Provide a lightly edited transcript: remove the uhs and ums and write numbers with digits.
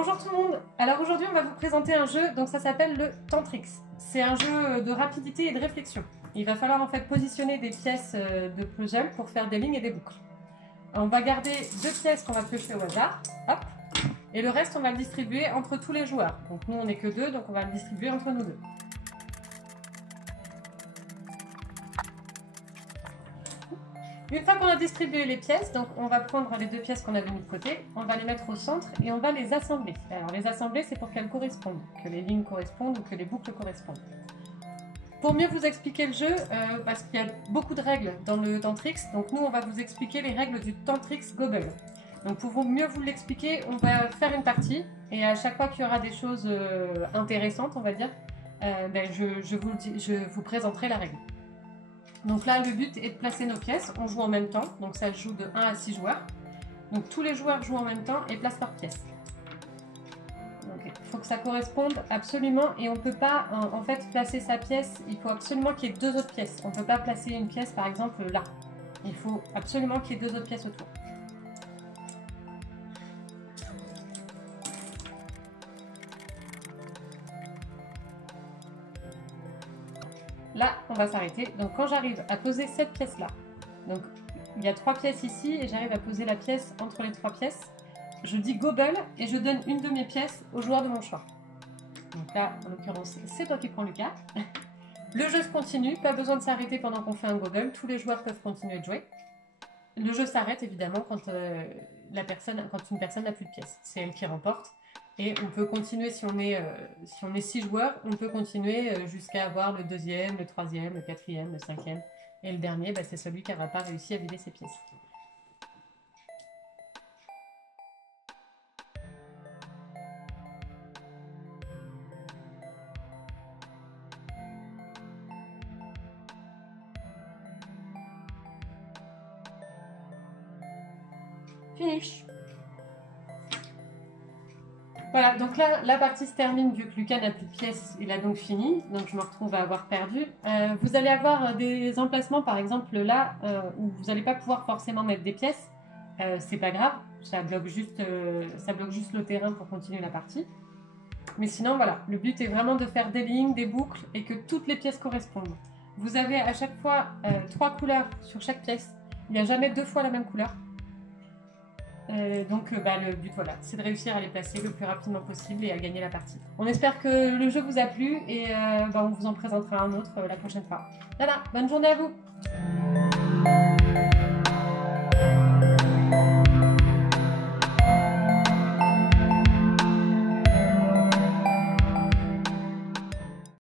Bonjour tout le monde. Alors aujourd'hui on va vous présenter un jeu, donc ça s'appelle le Tantrix. C'est un jeu de rapidité et de réflexion. Il va falloir en fait positionner des pièces de puzzle pour faire des lignes et des boucles. On va garder 2 pièces qu'on va piocher au hasard, hop, et le reste on va le distribuer entre tous les joueurs. Donc nous on n'est que 2, donc on va le distribuer entre nous 2. Une fois qu'on a distribué les pièces, donc on va prendre les 2 pièces qu'on avait mis de côté, on va les mettre au centre et on va les assembler. Alors les assembler, c'est pour qu'elles correspondent, que les lignes correspondent ou que les boucles correspondent. Pour mieux vous expliquer le jeu, parce qu'il y a beaucoup de règles dans le Tantrix, donc nous on va vous expliquer les règles du Tantrix Gobble. Donc pour mieux vous l'expliquer, on va faire une partie et à chaque fois qu'il y aura des choses intéressantes, on va dire, je vous présenterai la règle. Donc là, le but est de placer nos pièces. On joue en même temps, donc ça joue de 1 à 6 joueurs. Donc tous les joueurs jouent en même temps et placent leur pièce. Il faut que ça corresponde absolument et on ne peut pas en fait placer sa pièce. Il faut absolument qu'il y ait 2 autres pièces. On ne peut pas placer une pièce par exemple là. Il faut absolument qu'il y ait 2 autres pièces autour. Là, on va s'arrêter. Donc quand j'arrive à poser cette pièce-là, donc il y a 3 pièces ici et j'arrive à poser la pièce entre les 3 pièces, je dis gobble et je donne une de mes pièces au joueur de mon choix. Donc là, en l'occurrence, c'est toi qui prends Lucas. Le jeu se continue, pas besoin de s'arrêter pendant qu'on fait un gobble, tous les joueurs peuvent continuer de jouer. Le jeu s'arrête évidemment quand une personne n'a plus de pièces. C'est elle qui remporte. Et on peut continuer, si on est 6 joueurs, on peut continuer jusqu'à avoir le 2e, le 3e, le 4e, le 5e. Et le dernier, c'est celui qui n'aura pas réussi à vider ses pièces. Finish. Voilà, donc là, la partie se termine vu que Lucas n'a plus de pièces, il a donc fini, donc je me retrouve à avoir perdu. Vous allez avoir des emplacements, par exemple là, où vous n'allez pas pouvoir forcément mettre des pièces, c'est pas grave, ça bloque juste le terrain pour continuer la partie. Mais sinon, voilà, le but est vraiment de faire des lignes, des boucles et que toutes les pièces correspondent. Vous avez à chaque fois 3 couleurs sur chaque pièce, il n'y a jamais 2 fois la même couleur. Le but voilà, c'est de réussir à les placer le plus rapidement possible et à gagner la partie. On espère que le jeu vous a plu et on vous en présentera un autre la prochaine fois. Voilà, bonne journée à vous!